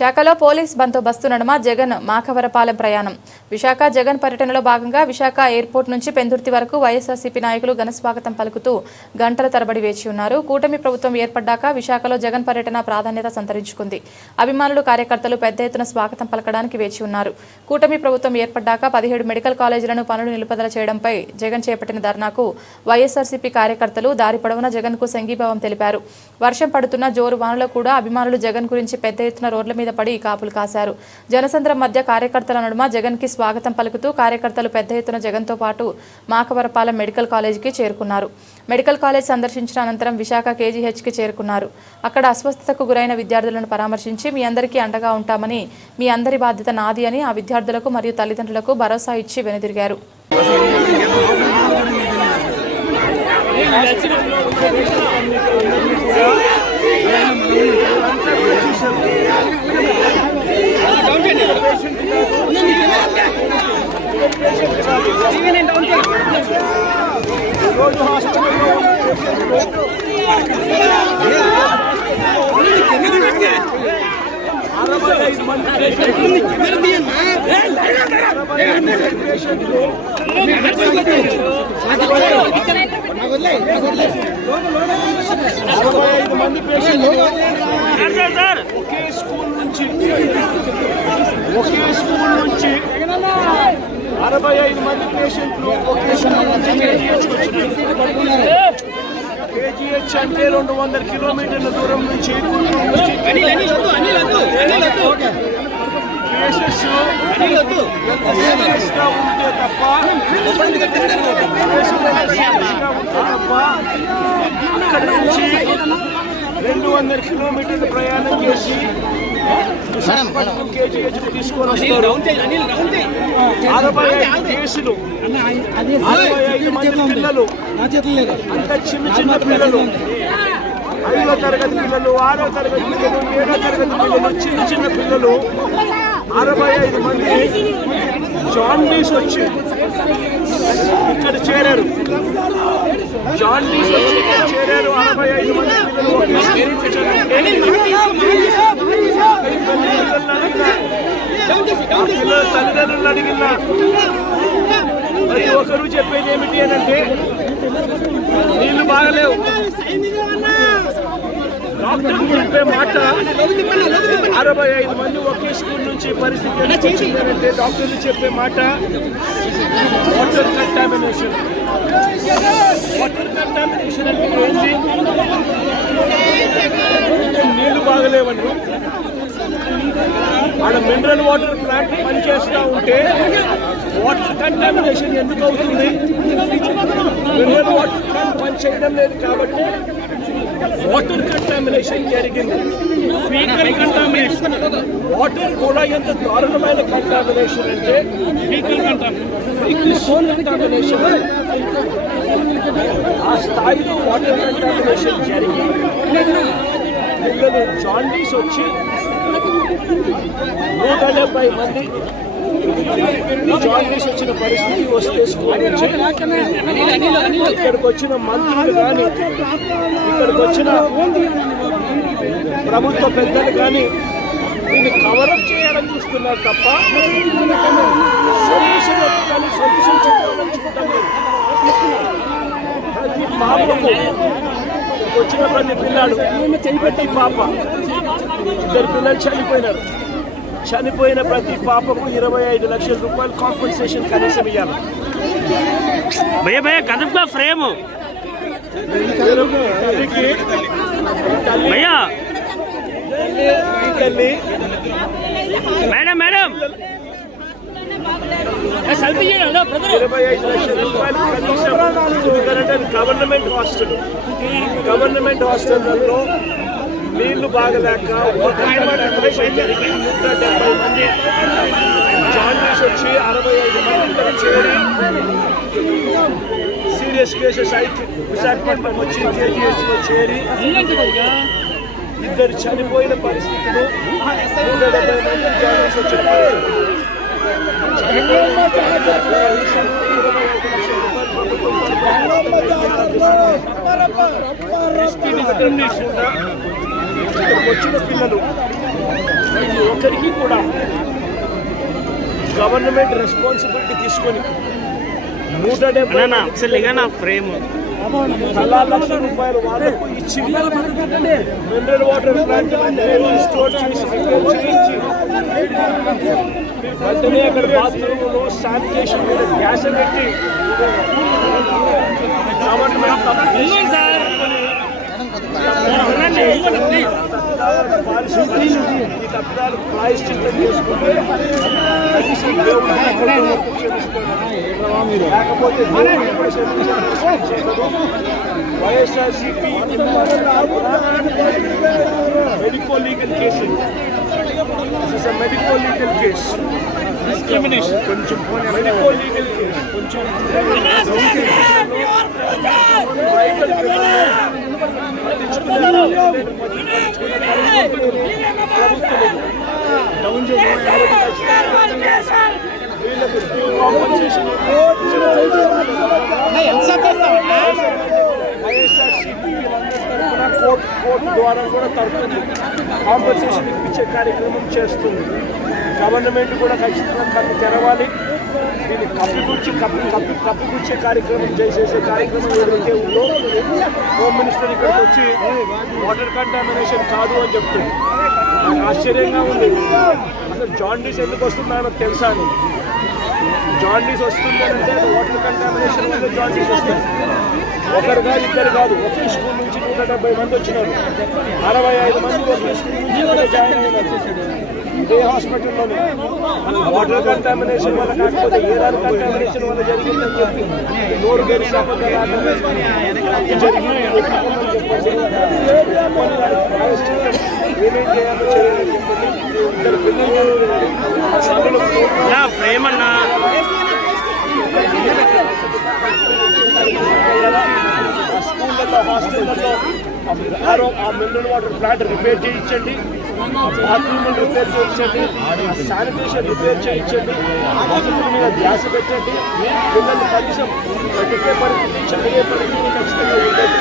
విశాఖలో పోలీస్ బందోబస్తు నడుమ జగన్ మాకవరపాలెం ప్రయాణం. విశాఖ జగన్ పర్యటనలో భాగంగా విశాఖ ఎయిర్పోర్ట్ నుంచి పెందుర్తి వరకు వైఎస్ఆర్సీపీ నాయకులు ఘనస్వాగతం పలుకుతూ గంటల తరబడి వేచి ఉన్నారు. కూటమి ప్రభుత్వం ఏర్పడ్డాక విశాఖలో జగన్ పర్యటన ప్రాధాన్యత సంతరించుకుంది. అభిమానులు, కార్యకర్తలు పెద్ద ఎత్తున స్వాగతం పలకడానికి వేచి ఉన్నారు. కూటమి ప్రభుత్వం ఏర్పడ్డాక 17 మెడికల్ కాలేజీలను పనులు నిలుపుదల చేయడంపై జగన్ చేపట్టిన ధర్నాకు వైఎస్ఆర్సీపీ కార్యకర్తలు దారి పొడవునా జగన్కు సంఘీభావం తెలిపారు. వర్షం పడుతున్న జోరు వానలో కూడా అభిమానులు జగన్ గురించి పెద్ద ఎత్తున రోడ్ల మీద పడి కాపులు కాశారు. జనసంద్రం మధ్య కార్యకర్తల నడుమ జగన్ కి స్వాగతం పలుకుతూ కార్యకర్తలు పెద్ద ఎత్తున జగన్ తో పాటు మాకవరపాలెం మెడికల్ కాలేజీకి చేరుకున్నారు. మెడికల్ కాలేజ్ సందర్శించిన అనంతరం విశాఖ కేజీహెచ్కి చేరుకున్నారు. అక్కడ అస్వస్థతకు గురైన విద్యార్థులను పరామర్శించి మీ అందరికీ అండగా ఉంటామని, మీ అందరి బాధ్యత నాది అని ఆ విద్యార్థులకు మరియు తల్లిదండ్రులకు భరోసా ఇచ్చి వెనుదిరిగారు. ఒకే స్కూల్ నుంచి 65 మంది పేషెంట్లు ఒకే స్కూల్ నుంచి కేజీహెచ్ అంటే 200 కిలోమీటర్ల దూరం నుంచి కేసెస్ ఉంటే తప్ప అక్కడ నుంచి 200 కిలోమీటర్ల ప్రయాణం చేసి కేజీహెచ్ తీసుకొని వస్తారు. 65 కేసులు, 65 మంది పిల్లలు, అంత చిన్న పిల్లలు, 5వ తరగతి పిల్లలు, 6వ తరగతి పిల్లలు, 7వ తరగతి పిల్లలు, చిన్న పిల్లలు 65 మంది జాండీస్ వచ్చి ఇక్కడ చేరారు. జాండీస్ వచ్చి ఇక్కడ చేరారు. 65 మంది పిల్లలు తల్లిదండ్రులు అడిగిన ప్రతి ఒక్కరూ చెప్పేది ఏమిటి అంటే నీళ్లు బాగలేవు. డాక్టర్ చెప్పే మాట 65 మంది ఒకే స్కూల్ నుంచి పరిస్థితి వచ్చిందంటే డాక్టర్లు చెప్పే మాట వాటర్ కంటామినేషన్. వాటర్ కంటామినేషన్ అంటే ఏంటి? నీళ్లు బాగలేవండి. ఆడ మినరల్ వాటర్ ప్లాంట్ పనిచేస్తూ ఉంటే వాటర్ కంటామినేషన్ ఎందుకు అవుతుంది? మినరల్ వాటర్ ప్లాంట్ పనిచేయడం లేదు కాబట్టి వాటర్ కంటామినేషన్ జరిగింది. ఫీకల్ కంటామినేషన్, వాటర్ కూడా ఎంత దారుణమైన కంటామినేషన్ అంటే ఫీకల్ కంటామినేషన్. ఆ స్థాయిలో వాటర్ కంటామినేషన్ జరిగి పిల్లలు జాండీస్ వచ్చి 170 మంది జాండీస్ వచ్చిన పరిస్థితి వస్తే స్కూల్ నుంచి ఇక్కడికి వచ్చిన మంత్రులు కానీ, ఇక్కడికి వచ్చిన ప్రభుత్వ పెద్దలు కానీ దీన్ని కవరప్ చేయాలని చూస్తున్నారు తప్ప సొల్యూషన్ చెప్పాలనుకుంటాం. ప్రతి పాపకు వచ్చిన ప్రతి పిల్లాడు, ప్రతి పాప, 2 పిల్లలు చనిపోయినారు. చనిపోయిన ప్రతి పాపకు 25 లక్షల రూపాయలు కాంపెన్సేషన్ కనీసం ఇవ్వాలి. భయ్యా కదపా ఫ్రేమ్ భయ్యా మేడం మేడం 25 లక్షల రూపాయలు కనీసం. ఎందుకంటే గవర్నమెంట్ హాస్టల్లో నీళ్లు బాగలేక 170 మంది జాండీస్ వచ్చి 65 మంది చేరి సీరియస్ కేసెస్ అయితే విశాఖపట్నం వచ్చి కేజీహెచ్లో చేరి 2 చనిపోయిన పరిస్థితులు. 170 మంది జాండీస్ వచ్చిన వచ్చిన పిల్లలు ప్రతి ఒక్కరికి కూడా గవర్నమెంట్ రెస్పాన్సిబిలిటీ తీసుకొని 170 ఫ్రేమ్ తలా ₹1,00,000 వాళ్ళకు ఇచ్చి మినరల్ వాటర్ ప్లాంట్ స్టోర్ చేసి వెంటనే అక్కడ బాత్రూమ్లో శానిటేషన్ మీద గ్యాస్ పెట్టి గవర్నమెంట్ ఈ తప్పిదాలు ప్రాయశ్చిత్తం చేసుకుంటే లేకపోతే YSRCP medico legal case medico legal case కొంచెం మెడికో లీగల్ కేసు కొంచెం వైఎస్ఆర్సీపీ కోర్టు ద్వారా కూడా తరపుతుంది కాంపన్సేషన్ ఇప్పించే కార్యక్రమం చేస్తుంది. గవర్నమెంట్ కూడా ఖచ్చితంగా కన్ను తెరవాలి. దీన్ని కప్పిపుచ్చే కార్యక్రమం చేసే కార్యక్రమం ఏదైతే ఉందో హోమ్ మినిస్టర్ ఇక్కడికి వచ్చి వాటర్ కంటామినేషన్ కాదు అని చెప్తుంది. నాకు ఆశ్చర్యంగా ఉంది. అసలు జాండీస్ ఎందుకు వస్తుందో తెలుసా అని. జాండీస్ వస్తుంది అంటే వాటర్ కంటామినేషన్ వల్ల జాండీస్ వస్తుంది. ఒకరు కాదు ఇద్దరు కాదు, ఒకే స్కూల్ నుంచి 170 మంది వచ్చినారు. 65 మంది ఒకే స్కూల్ నుంచి జాయిన్ అయినారు ఇదే హాస్పిటల్లోనే. వాటర్ కంటామినేషన్ వల్ల కాకపోతే ఏదాని కంటామినేషన్ వల్ల జరిగిందని చెప్పి నోరు తెరిచి ఏమేం చేయాలో చేయాలని చెప్పండి. ఇద్దరు పిల్లలు సభలో ఫ్రేమ్ అన్నా స్కూళ్ళలో హాస్పిటల్లో ఆ మినరల్ వాటర్ ప్లాంట్ రిపేర్ చేయించండి, బాత్రూమ్లు రిపేర్ చేయించండి, శానిటేషన్ రిపేర్ చేయించండి, బాత్రూమ్ మీద గ్యాస్ పెట్టండి. పిల్లలు కనీసం బతికే పరిస్థితి చదివే పరిస్థితి ఖచ్చితంగా ఉండేది.